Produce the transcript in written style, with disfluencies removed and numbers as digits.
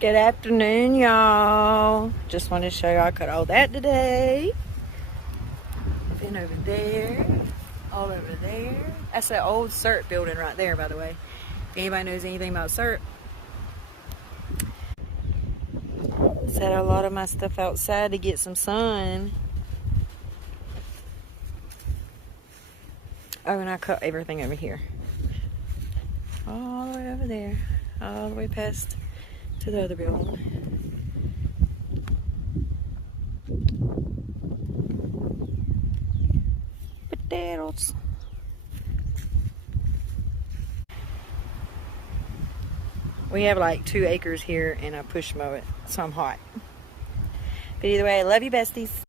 Good afternoon, y'all. Just wanted to show you I cut all that today. Been over there, all over there. That's that old CERT building right there, by the way. If anybody knows anything about CERT. Set a lot of my stuff outside to get some sun. Oh, and I cut everything over here. All the way over there. All the way past to the other building. Potatoes. We have like 2 acres here and I push mow it, so I'm hot. But either way, I love you, besties.